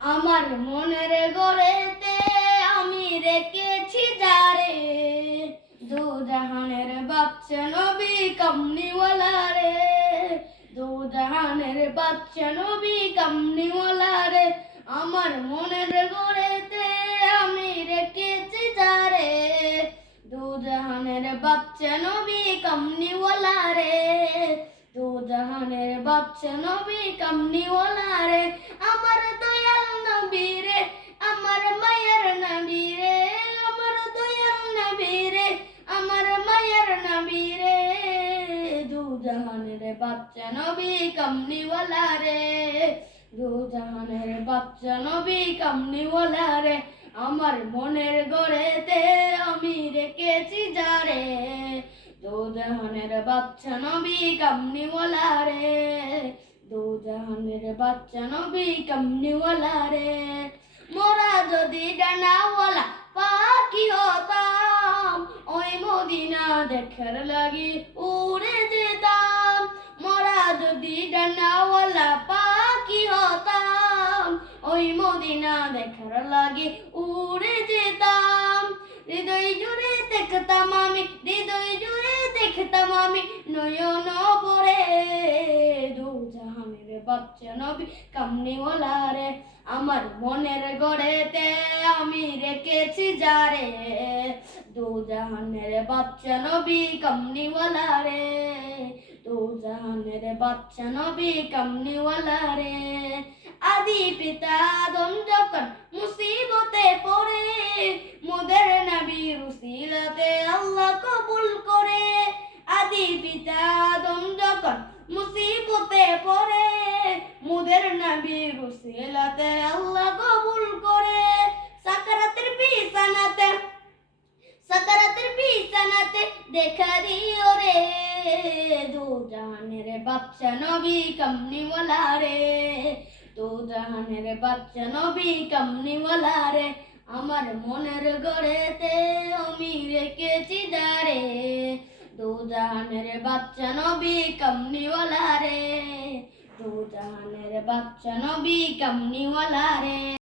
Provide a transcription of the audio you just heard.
আমার মনের গড়েতে আমি রেখেছি যারে, দু জাহানের বাচ্চা নবী কামনিওয়ালা রে, দু জাহানের বাচ্চা নবী কামনিওয়ালা রে। আমার মনের গড়েতে আমি রেখেছি যারে, দু জাহানের বাচ্চা নবী কামনিওয়ালা রে, দু জাহানের বাচ্চা নবী কামনিওয়ালা রে। আমার দয়াল নবী রে, আমার মায়ের নবী রে, আমার দয়াল নবী রে, আমার মায়ের নবী রে, দু জাহানের বাচ্চা নবী কামনিওয়ালা রে, দু জাহানের বাচ্চা নবী কামনিওয়ালা রে। আমার মনের গড়েতে আমি রেখেছি যারে, দু জাহানের বাচ্চা নবী কামনিওয়ালা রে, দু জাহানের বাচ্চা নবী কামনিওয়ালা রে। মোরা যদি ডানাওয়ালা পাখি হতাম, ওই মদিনা দেখার লাগি উড়ে যেতাম। মোরা যদি ডানাওয়ালা পাখি হতাম, ওই মদিনা দেখার লাগি উড়ে যেতাম। হৃদয় জুড়ে দেখতাম আমি, হৃদয় জুড়ে দেখতাম আমি নয়ন ভরে, দু জাহানের বাচ্চা নবী কামনিওয়ালা রে। আমার মনের গড়েতে আমি রেখেছি যারে, দু জাহানের বাচ্চা নবী কামনিওয়ালা রে, দু জাহানের বাচ্চা নবী কামনিওয়ালা রে। আদি পিতা আদম যখন মুসিবতে পড়ে, মোদের নবীর উসিলাতে আল্লাহ কবুল করে। আদি পিতা আদম যখন মুসিবতে পড়ে, মোদের নবীর উসিলাতে আল্লাহ কবুল করে। সাকারাতের বিছানাতে, সাকারাতের বিছানাতে দেখা দিও রে, দু জাহানের বাচ্চা নবী কামনিওয়ালা রে, দু জাহানের বাচ্চা নবী কামনিওয়ালা রে। আমার মনের গড়েতে আমি রেখেছি যারে, দু জাহানের বাচ্চা নবী কামনিওয়ালা রে, দু জাহানের বাচ্চা নবী কামনিওয়ালা রে।